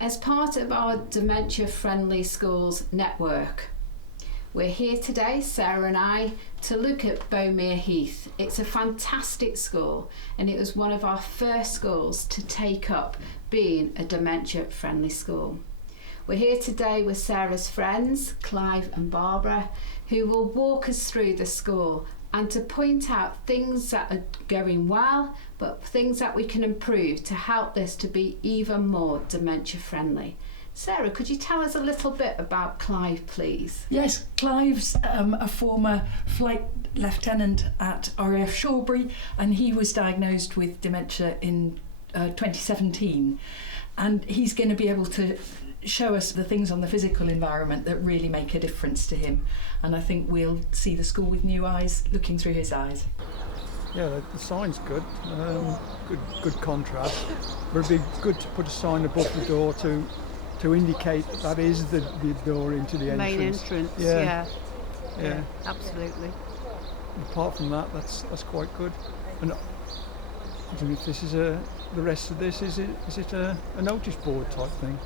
As part of our Dementia Friendly Schools network, we're here today, Sarah and I, to look at Bowmere Heath. It's a fantastic school, and it was one of our first schools to take up being a dementia friendly school. We're here today with Sarah's friends, Clive and Barbara, who will walk us through the school and to point out things that are going well, but things that we can improve to help this to be even more dementia friendly. Sarah, could you tell us a little bit about Clive, please? Yes, Clive's a former flight lieutenant at RAF Shawbury, and he was diagnosed with dementia in 2017. And he's going to be able to show us the things on the physical environment that really make a difference to him. And I think we'll see the school with new eyes, looking through his eyes. Yeah, the sign's good. Good contrast. But it'd be good to put a sign above the door to indicate that is the door into the entrance. Main entrance, yeah, absolutely. Apart from that, that's quite good. And I don't know if this is the rest of this, is it a notice board type thing?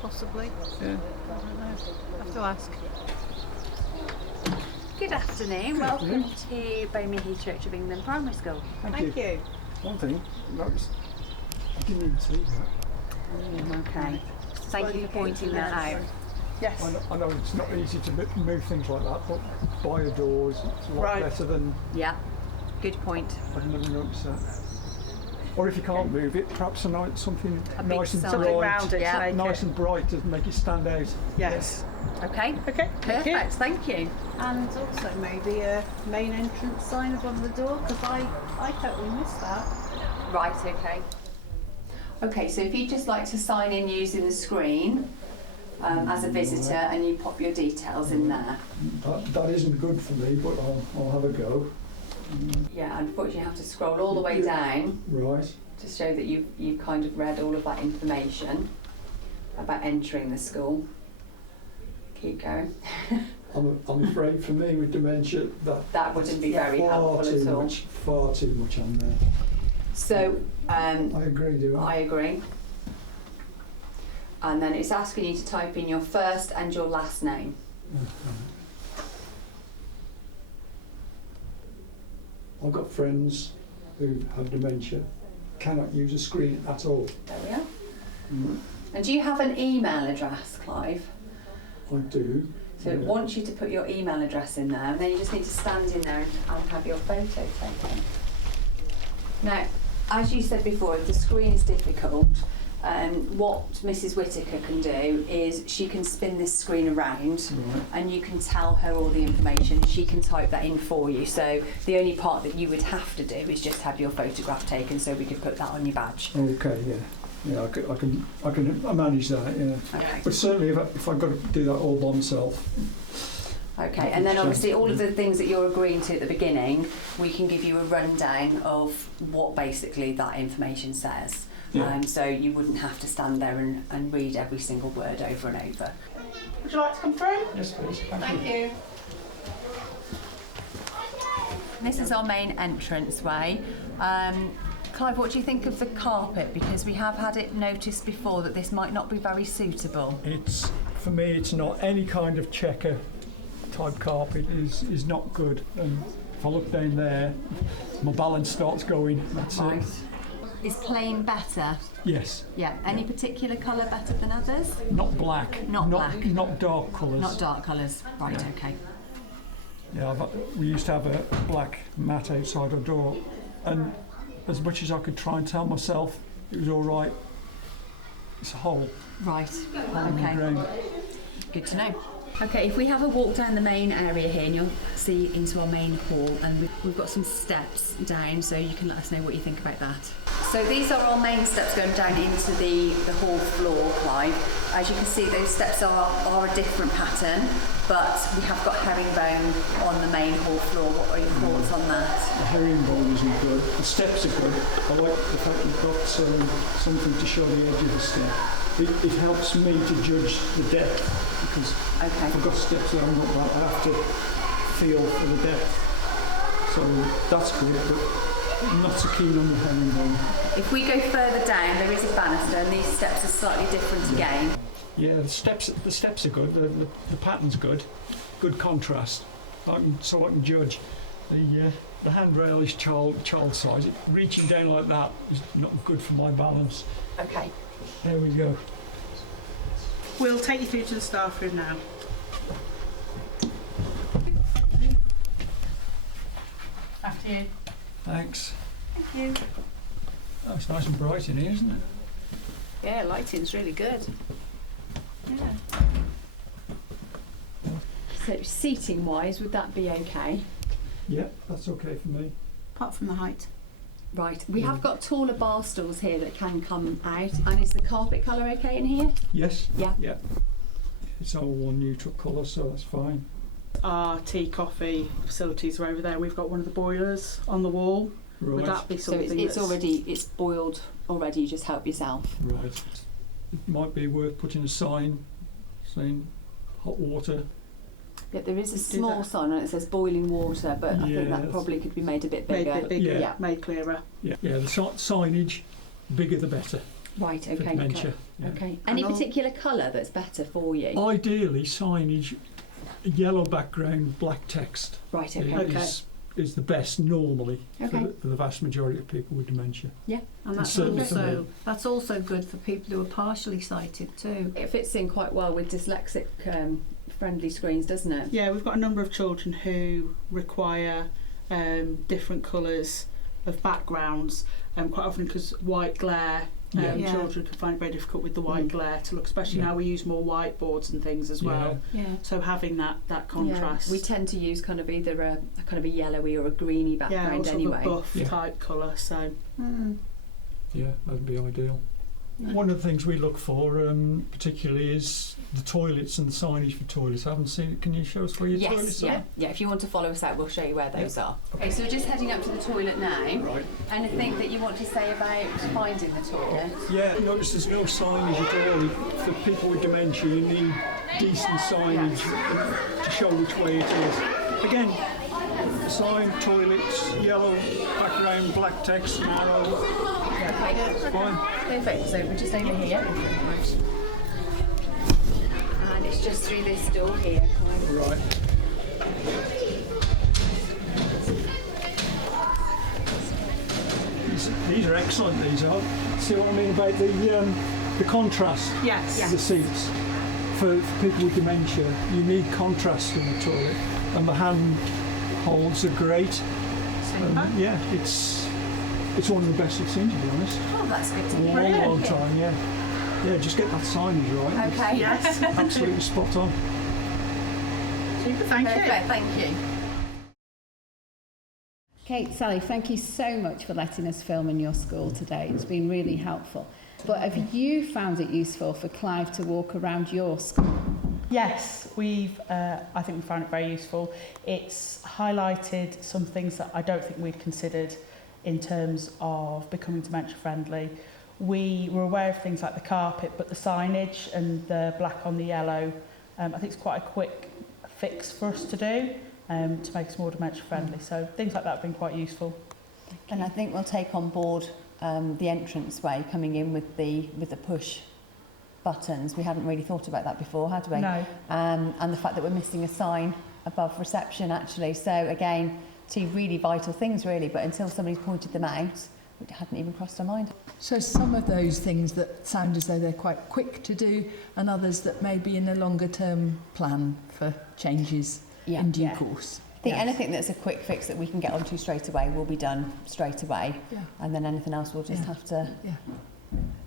Possibly. Yeah. I don't know. I have to ask. Good afternoon. Welcome to Bowmere Heath Church of England Primary School. Thank you. One thing, notice, I didn't even see that. Okay. Thank you for pointing that out. Yes. I know it's not easy to move things like that, but bio doors, it's a lot better than... Yeah. Good point. I've never noticed that. Or if you can't move it, perhaps something nice and something bright, round it to make nice and bright to make it stand out. Yes. Okay. Okay. Perfect. Thank you. And also maybe a main entrance sign above the door, because I totally missed that. Right. Okay. Okay. So if you'd just like to sign in using the screen as a visitor, and you pop your details in there. That isn't good for me, but I'll have a go. Yeah. Unfortunately, you have to scroll all the way down. Right. To show that you've kind of read all of that information about entering the school. Keep going. I'm afraid for me with dementia that wouldn't be very helpful at all. Far too much on there. So I agree, do I? I agree. And then it's asking you to type in your first and your last name. I've got friends who have dementia, cannot use a screen at all. There we are. And do you have an email address, Clive? I do. So it wants you to put your email address in there, and then you just need to stand in there and have your photo taken. Now, as you said before, if the screen is difficult, what Mrs. Whittaker can do is she can spin this screen around, and you can tell her all the information. She can type that in for you. So the only part that you would have to do is just have your photograph taken, so we could put that on your badge. Okay, yeah, I can manage that. Yeah, okay. But certainly if I've got to do that all by myself. Okay, and then obviously all of the things that you're agreeing to at the beginning, we can give you a rundown of what basically that information says. Yeah. So you wouldn't have to stand there and read every single word over and over. Would you like to come through? Yes, please. Thank you. This is our main entranceway. Clive, what do you think of the carpet? Because we have had it noticed before that this might not be very suitable. For me, it's not any kind of checker type carpet is not good. And if I look down there, my balance starts going. That's Right. it. Is plain better? Yes. Yeah. Any particular colour better than others? Not black. Not black. Not dark colours. Not dark colours. Right. Okay. Yeah, we used to have a black mat outside our door, and as much as I could try and tell myself it was all right, it's a hole. Right. In the Okay. ground. Good to know. Okay, if we have a walk down the main area here, and you'll see into our main hall, and we've got some steps down, so you can let us know what you think about that. So these are our main steps going down into the hall floor, Clive. As you can see, those steps are a different pattern, but we have got herringbone on the main hall floor. What are your thoughts on that? The herringbone isn't good. The steps are good. I like the fact you've got something to show the edge of the step. It helps me to judge the depth, because if I've got steps that I'm not right, I have to feel for the depth. So that's good, but I'm not so keen on the herringbone. If we go further down, there is a banister, and these steps are slightly different again. Yeah, the steps are good. The pattern's good. Good contrast. So I can judge. The handrail is child size. Reaching down like that is not good for my balance. Okay. There we go. We'll take you through to the staff room now. After you. Thanks. Thank you. Oh, it's nice and bright in here, isn't it? Yeah, lighting's really good. Yeah. So seating wise, would that be okay? Yeah, that's okay for me. Apart from the height. Right, we have got taller bar stools here that can come out. And is the carpet colour okay in here? Yes. Yeah. Yeah. It's all one neutral colour, so that's fine. Our tea, coffee facilities are over there. We've got one of the boilers on the wall. Right. Would that be So something it's boiled already, you just help yourself. Right. It might be worth putting a sign saying hot water. Yeah, there is a Do small that. sign and it says boiling water, but I think Yeah, that that's- probably could be made a bit made bigger. a bit bigger, Yeah. made clearer? Yeah. Yeah. The signage, bigger the better Right, for okay. dementia. Yeah. Okay. Any And all- particular colour that's better for you? Ideally, signage, yellow background, black text Right, okay. Okay. is the best normally Okay. for the vast majority of people with dementia. Yeah. And that's also- that's also good for people who are partially sighted too. It fits in quite well with dyslexic friendly screens, doesn't it? Yeah, we've got a number of children who require different colours of backgrounds, quite often because white glare. Yeah. Yeah. Children can find it very difficult with the white glare to look, especially Yeah. now we use more whiteboards and things as well. Yeah. So having that contrast. Yeah. We tend to use kind of either a kind of a yellowy or a greeny or background sort anyway. of a buff Yeah. type colour. So Yeah, that'd be ideal. One of the things we look for particularly is the toilets and the signage for toilets. I haven't seen it. Can you show us where your Yes, toilets yeah, are? yeah. If you want to follow us out, we'll show you where those are. Okay, so we're just heading up to the toilet now. Right. Anything that you want to say about finding the toilet? Yeah, notice there's no signage at all. For people with dementia, you need decent signage to show which way it is. Again, sign, toilets, yellow background, black text, narrow. Okay, Fine. perfect. So we're just over here. And it's just through this door here. Right. These are excellent, these are. See what I mean about the contrast yes, of the seats? For people with dementia, you need contrast in the toilet, and the hand holds are great. Yeah, it's one of the best I've seen, to be honest. Oh, that's good to A hear. long, long time, yeah. Yeah, just get that signage right. Okay. yes. It's absolutely spot on. Super, thank you. Perfect, thank you. Kate, Sally, thank you so much for letting us film in your school today. It's been really helpful. But have you found it useful for Clive to walk around your school? Yes, I think we found it very useful. It's highlighted some things that I don't think we'd considered in terms of becoming dementia friendly. We were aware of things like the carpet, but the signage and the black on the yellow, I think it's quite a quick fix for us to do to make us more dementia friendly. So things like that have been quite useful. And I think we'll take on board the entranceway coming in with the push buttons. We hadn't really thought about that before, had we? No. And the fact that we're missing a sign above reception actually. So again, two really vital things really, but until somebody's pointed them out, it hadn't even crossed our mind. So some of those things that sound as though they're quite quick to do, and others that may be in a longer term plan for changes in due course. I think anything that's a quick fix that we can get onto straight away will be done straight away. Yeah. And then anything else we'll just have to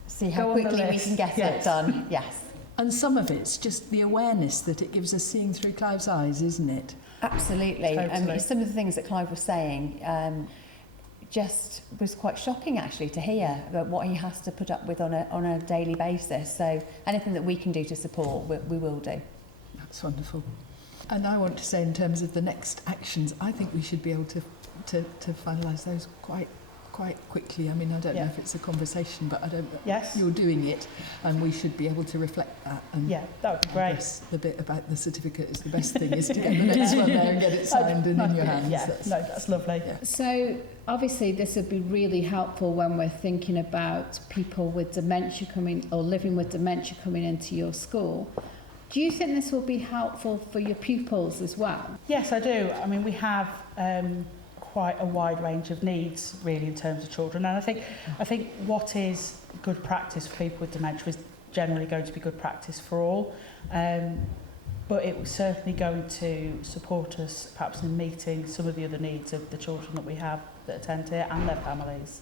see how Go on the quickly we list. can get Yes. it done. Yes. And some of it's just the awareness that it gives us seeing through Clive's eyes, isn't it? Absolutely. Totally. Some of the things that Clive was saying just was quite shocking actually to hear about what he has to put up with on a daily basis. So anything that we can do to support, we will do. That's wonderful. And I want to say in terms of the next actions, I think we should be able to finalise those quite quite quickly? I mean, I don't know if it's a conversation, but I don't. Yes. You're doing it, and we should be able to reflect that. And Yeah, that would be I great. guess the bit about the certificate is the best thing, is to get the next one there and get it signed and in your hands. Yeah, that's lovely. Yeah. So obviously this would be really helpful when we're thinking about people with dementia coming or living with dementia coming into your school. Do you think this will be helpful for your pupils as well? Yes, I do. I mean, we have quite a wide range of needs, really, in terms of children. And I think what is good practice for people with dementia is generally going to be good practice for all. But it was certainly going to support us, perhaps, in meeting some of the other needs of the children that we have that attend here and their families.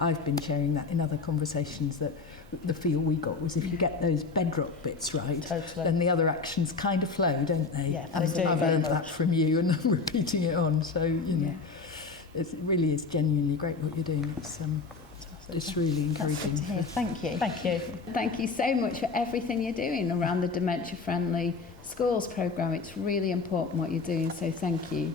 I've been sharing that in other conversations, that the feel we got was if you get those bedrock bits right, Totally. then the other actions kind of flow, don't they? Yeah, and they do, I've very learned much. that from you, and I'm repeating it on. So, you know, it really is genuinely great what you're doing. It's just really encouraging. That's good to hear. Thank you. Thank you. Thank you so much for everything you're doing around the Dementia Friendly Schools programme. It's really important what you're doing, so thank you.